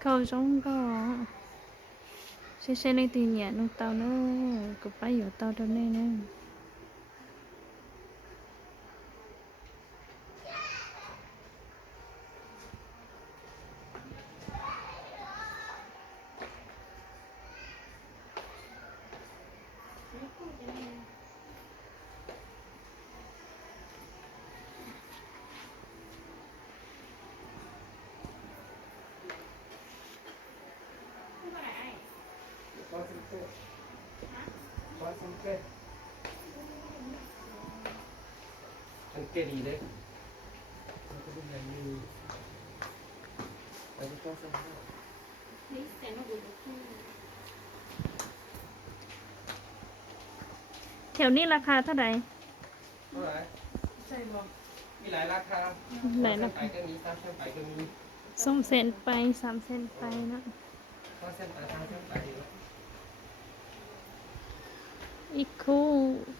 Cầu giống có xe lên từ nhà nó tao nó cũng phải ở tao đâu nè nè anh kia đi đấy cái bên này như anh có xem theoนี้ราคาเท่าไหร่ เท่าไหร่ใช่บ่มีหลายราคา หลายรา ไป คา ก็มี3เส้นไปก็มี 2 เซนไป3 เซนไปนะ 5เส้นไป3เส้นไปดีกว่า อีกคู่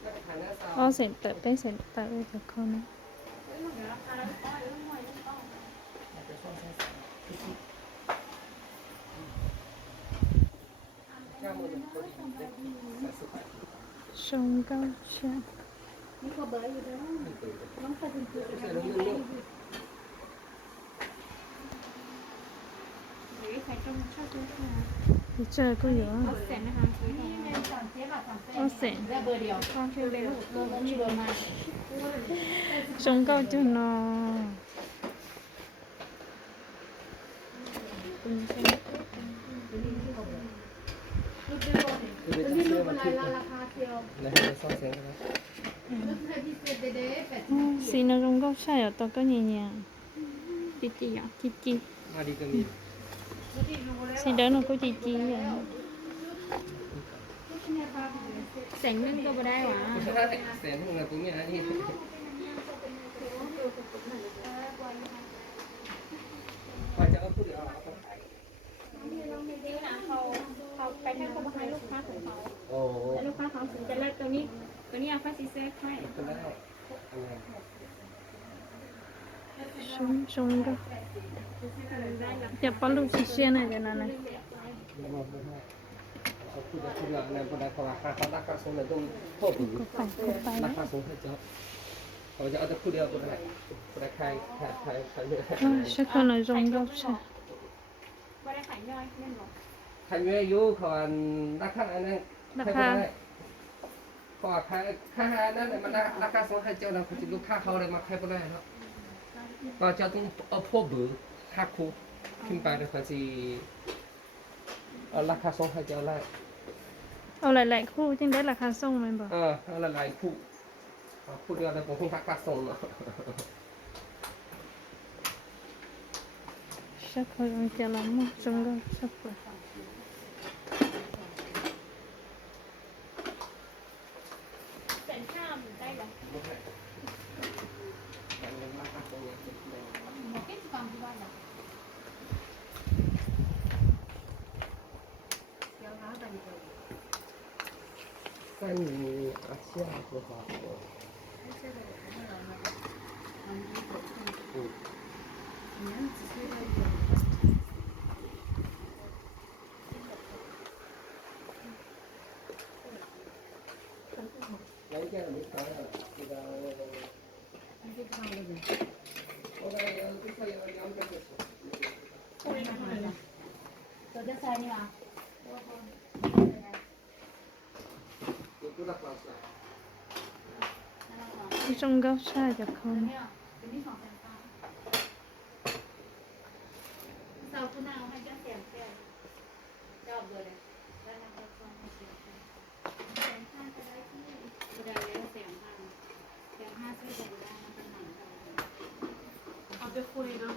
ก็ทางหน้าซาว อ๋อเซนเตอร์ได้เซนเตอร์เลยกับเขานะ ไปซ่อมแซมแค่มือหนึ่งพอดีเลยสุด ชงเก้าใช่ นี่ก็เบอร์อยู่แล้วน้องเคยเป็นเพื่อน ใส่ กัน ลงมือลูก หรือใครต้องชอบซื้อมา เจอก็อยู่ เอาเซ็นนะคะซื้อนี่เป็น3 เซนหลัก3 เซน อ๋อเซน ได้เบอร์เดียวความชื่อเลยลูกเบอร์มันมีเบอร์มา ชงเก้าจุดนอ ลูกเดียวเนี่ยนี่ลูกเป็นราคาเทียว แล้วไปซ่อมแซมกันนะ ลูกเคยพิเศษเด้ๆแบบ สีนรงก็ใช่เหรอตัวก็เนี่ยเนี่ยจีจีอ่ะจีจี มาดีก็มี สีเดินก็จีจีอ่ะ แสงนึงก็ไม่ได้หวะ แสนหนึ่งนะตรงนี้นะนี่พอจะเอาพูดเอาเอาไป นี่นะเขาไปแค่เขาให้ลูกค้าของเขา โอ้ แล้วลูกค้าเขาถึงจะเลิกตัวนี้เอาไฟซีเซ่ให้ ก็ได้อะไร ชงก็อย่าปลุกชิเชียนะเดี๋ยวนั้นนะ ไม่มองไม่ให้เขาพูดจะพูดละในบรรดาเขาราคาเขาราคาสูงเลยต้องโทษถึง ก็ไป รา แล้ว คาสูงให้เจ้าเขาจะเอาแต่พูดเดียวก็ได้ก็ได้ใครเยอะ ชักคนละชงก็ใช่ ไม่ได้ขายย่อยแน่นหรอ ใครไม่อายุเขาราคาอันนั้นใครก็ได้พอค่านั้นมันราคาสูงให้เจ้าเราเขาจะลูกค้าเขาเลยมาใครก็ได้เนาะก็จะต้องเอาพวกบือค่าคูขึ้นไปเลยเขาจะราคาสูงให้เจ้าได้ เอาหลายๆคู่จึงได้ราคาส่งไหมบอก เอาหลายคู่คู่เดียวแต่ผมคงราคาสูงเนาะ ชักคนจะละมั่งชงก็ชักไป แสนห้าได้หรอบอกให้ฟังที่บ้านหรอเดี๋ยวนะแต่ดีกว่า在你阿西亚多少？ไม่ใช่เลยไม่ร้อนเลยมันมีผลที่ 嗯， เนี่ย只是那个来一件没啥的，这个มันจะทำอะไรเนี่ย 我感觉最少要200多钱。 ตัวนี้ทำอะไรเนี่ยตัวจะใส่นี่หรอ 有多大方式？ ชงก็ใช่จากเขานะ ตัวนี้200,000เสาคุณเอาให้เจ้าเสียงแก้วเจ้าเบอร์เลยแล้วนำไปส่งให้เสียง150,000ก็ได้ที่ก็ได้แล้ว150,000ซื้อจะได้มันเป็นหนังเอาไปคุยเนาะ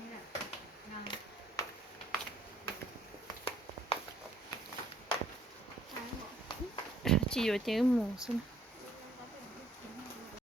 นี่แหละงาน chỉ ở chữ mù xong